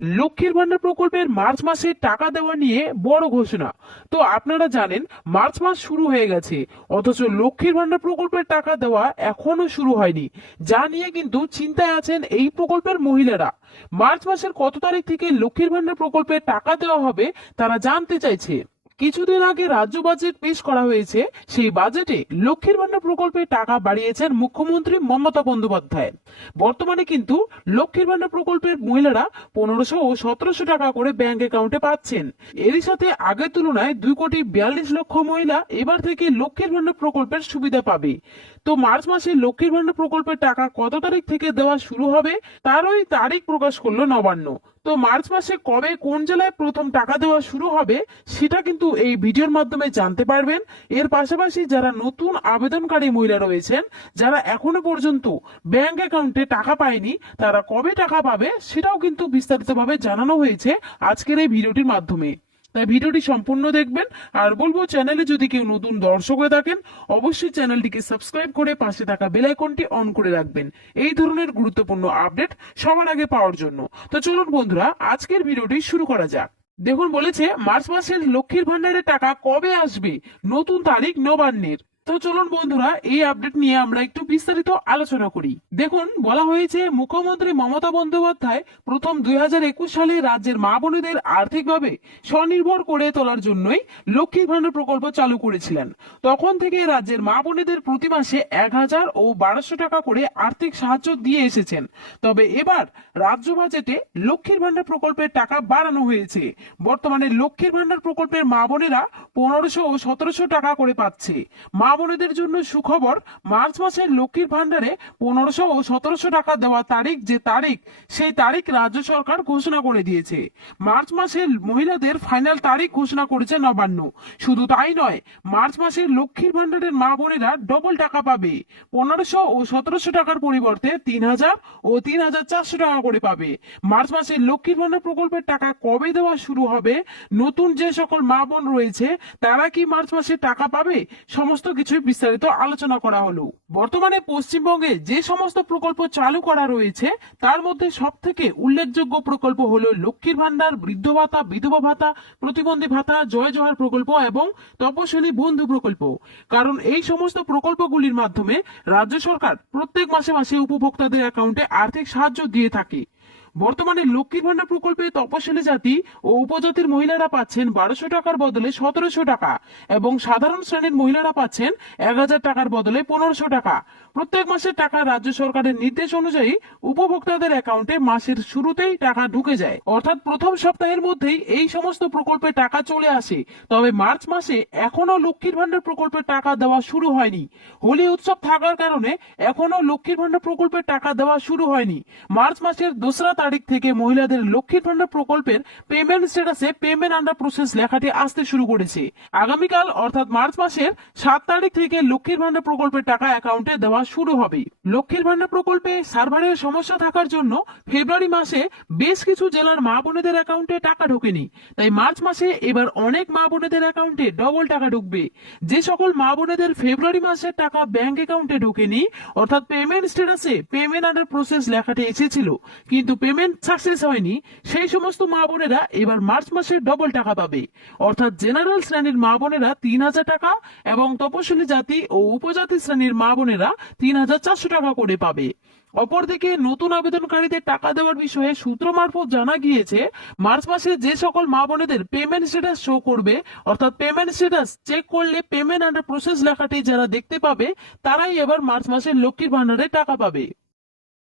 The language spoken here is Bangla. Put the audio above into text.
লক্ষ্মীর ভান্ডার প্রকল্পের মার্চ মাসে টাকা দেওয়া নিয়ে বড় ঘোষণা। তো আপনারা জানেন মার্চ মাস শুরু হয়ে গেছে, অথচ লক্ষ্মীর ভান্ডার প্রকল্পের টাকা দেওয়া এখনো শুরু হয়নি, যা নিয়ে কিন্তু চিন্তায় আছেন এই প্রকল্পের মহিলারা। মার্চ মাসের কত তারিখ থেকে লক্ষ্মীর ভান্ডার প্রকল্পের টাকা দেওয়া হবে তারা জানতে চাইছে। কিছুদিন আগে রাজ্য বাজেট পেশ করা হয়েছে, সেই বাজেটে লক্ষ্মীর ভান্ডার প্রকল্পের টাকা বাড়িয়েছেন মুখ্যমন্ত্রী মমতা বন্দ্যোপাধ্যায়। বর্তমানে কিন্তু লক্ষ্মীর ভান্ডার প্রকল্পের মহিলারা 1500 ও 1700 টাকা করে ব্যাংক অ্যাকাউন্টে পাচ্ছেন। এরই সাথে আগের তুলনায় 2,42,00,000 মহিলা এবার থেকে লক্ষ্মীর ভান্ডার প্রকল্পের সুবিধা পাবে। তো মার্চ মাসে লক্ষ্মীর ভান্ডার প্রকল্পের টাকা কত তারিখ থেকে দেওয়া শুরু হবে তারই তারিখ প্রকাশ করলো নবান্ন। তো মার্চ মাসে কবে কোন জেলায় প্রথম টাকা দেওয়া শুরু হবে সেটা কিন্তু এই ভিডিওর মাধ্যমে জানতে পারবেন। এর পাশাপাশি যারা নতুন আবেদনকারী মহিলা রয়েছেন, যারা এখনো পর্যন্ত ব্যাংক অ্যাকাউন্টে টাকা পায়নি, তারা কবে টাকা পাবে সেটাও কিন্তু বিস্তারিতভাবে জানানো হয়েছে আজকের এই ভিডিওটির মাধ্যমে। তাই ভিডিওটি সম্পূর্ণ দেখবেন। আর বলবো, চ্যানেলে যদি কেউ নতুন দর্শক হয়ে থাকেন অবশ্যই চ্যানেলটিকে সাবস্ক্রাইব করে পাশে থাকা বেল আইকনটি অন করে রাখবেন এই ধরনের গুরুত্বপূর্ণ আপডেট সবার আগে পাওয়ার জন্য। তো চলুন বন্ধুরা, আজকের ভিডিওটি শুরু করা যাক। দেখুন, বলেছে মার্চ মাসের লক্ষ্মীর ভান্ডারের টাকা কবে আসবে, নতুন তারিখ নবান্নের। তো চলুন বন্ধুরা, এই আপডেট নিয়ে আমরা একটু বিস্তারিত আলোচনা করি। দেখুন, বলা হয়েছে মুখ্যমন্ত্রী মমতা বন্দ্যোপাধ্যায় প্রথম 2021 সালে রাজ্যের মা বোনেদের আর্থিকভাবে স্বনির্ভর করে তোলার জন্যই লক্ষ্মীর ভান্ডার প্রকল্প চালু করেছিলেন। তখন থেকে রাজ্যের মা বোনেদের প্রতি মাসে 1000 ও 1200 টাকা করে আর্থিক সাহায্য দিয়ে এসেছেন। তবে এবার রাজ্য বাজেটে লক্ষ্মীর ভান্ডার প্রকল্পের টাকা বাড়ানো হয়েছে। বর্তমানে লক্ষ্মীর ভান্ডার প্রকল্পের মা বোনেরা 1500 ও 1700 টাকা করে পাচ্ছে। মা বোনেদের জন্য সুখবর, মার্চ মাসের লক্ষ্মীর ভান্ডারে 1500 ও 1700 টাকা দেওয়া তারিখ যে তারিখ, সেই তারিখ রাজ্য সরকার ঘোষণা করে দিয়েছে। মার্চ মাসের মহিলাদের ফাইনাল তারিখ ঘোষণা করেছে নবান্ন। শুধু তাই নয়, মার্চ মাসের লক্ষ্মীর ভান্ডারের মা বোনেরা ডবল টাকা পাবে। 1500 ও 1700 টাকার পরিবর্তে 3000 ও 3400 টাকা করে পাবে। মার্চ মাসের লক্ষ্মীর ভান্ডার প্রকল্পের টাকা কবে দেওয়া শুরু হবে, নতুন যে সকল মা বোন রয়েছে তারা কি মার্চ মাসে টাকা পাবে, সমস্ত কিছুই বিস্তারিত আলোচনা করা হলো। বর্তমানে পশ্চিমবঙ্গে যে সমস্ত প্রকল্প চালু করা রয়েছে তার মধ্যে সব থেকে উল্লেখযোগ্য প্রকল্প হলো লক্ষ্মীর ভান্ডার, বৃদ্ধ ভাতা, বিধবা ভাতা, প্রতিবন্ধী ভাতা, জয় জোহার প্রকল্প এবং তপশিলি বন্ধু প্রকল্প। কারণ এই সমস্ত প্রকল্পগুলির মাধ্যমে রাজ্য সরকার প্রত্যেক মাসে মাসে উপভোক্তাদের অ্যাকাউন্টে আর্থিক সাহায্য দিয়ে থাকে। বর্তমানে লক্ষ্মীর ভান্ডার প্রকল্পে তপশিলি জাতি ও উপজাতির মহিলারা পাচ্ছেন 1200 টাকার বদলে 1700 টাকা এবং সাধারণ শ্রেণীর মহিলারা পাচ্ছেন 1000 টাকার বদলে 1500 টাকা। প্রত্যেক মাসের টাকা রাজ্য সরকারের নির্দেশ অনুযায়ী উপভোক্তাদের অ্যাকাউন্টে মাসের শুরুতেই টাকা ঢুকে যায়, অর্থাৎ প্রথম সপ্তাহের মধ্যেই এই সমস্ত প্রকল্পে টাকা চলে আসে। তবে মার্চ মাসে এখনো লক্ষ্মীর ভান্ডার প্রকল্পের টাকা দেওয়া শুরু হয়নি। হোলি উৎসব থাকার কারণে এখনো লক্ষ্মীর ভান্ডার প্রকল্পের টাকা দেওয়া শুরু হয়নি। মার্চ মাসের 2রা তারিখ থেকে মহিলাদের লক্ষ্মীর ভান্ডার প্রকল্পের পেমেন্ট স্ট্যাটাসে পেমেন্ট আন্ডার প্রসেস লেখাটি আসতে শুরু করেছে। আগামীকাল অর্থাৎ মার্চ মাসের 7 তারিখ থেকে লক্ষ্মীর ভান্ডার প্রকল্পের টাকা অ্যাকাউন্টে দেওয়া শুরু হবে। লক্ষ্মীর ভান্ডার প্রকল্পে সার্ভারের সমস্যা থাকার জন্য ফেব্রুয়ারি মাসে বেশ কিছু জেলার মা বোনেদের অ্যাকাউন্টে টাকা ঢোকেনি। তাই মার্চ মাসে এবার অনেক মা বোনেদের অ্যাকাউন্টে ডবল টাকা ঢুকবে। যে সকল মা বোনেদের ফেব্রুয়ারি মাসের টাকা ব্যাংক অ্যাকাউন্টে ঢোকেনি, অর্থাৎ পেমেন্ট স্ট্যাটাসে পেমেন্ট আন্ডার প্রসেস লেখাটি এসেছিল কিন্তু পেমেন্ট সাকসেস হয়নি, সেই সমস্ত মা বোনেরা এবার মার্চ মাসে ডবল টাকা পাবে। অর্থাৎ জেনারেল শ্রেণীর মা বোনেরা 3000 টাকা এবং তপশিলি জাতি ও উপজাতি শ্রেণীর মা বোনেরা 3400 টাকা করে পাবে। অপরদিকে নতুন আবেদনকারীদের টাকা দেওয়ার বিষয়ে সূত্র মারফত জানা গিয়েছে, মার্চ মাসে যে সকল মা বোনেদের পেমেন্ট স্ট্যাটাস শো করবে, অর্থাৎ পেমেন্ট স্ট্যাটাস চেক করলে পেমেন্ট আন্ডার প্রসেস লেখাটি যারা দেখতে পাবে তারাই এবার মার্চ মাসে লক্ষ্মীর ভান্ডারে টাকা পাবে।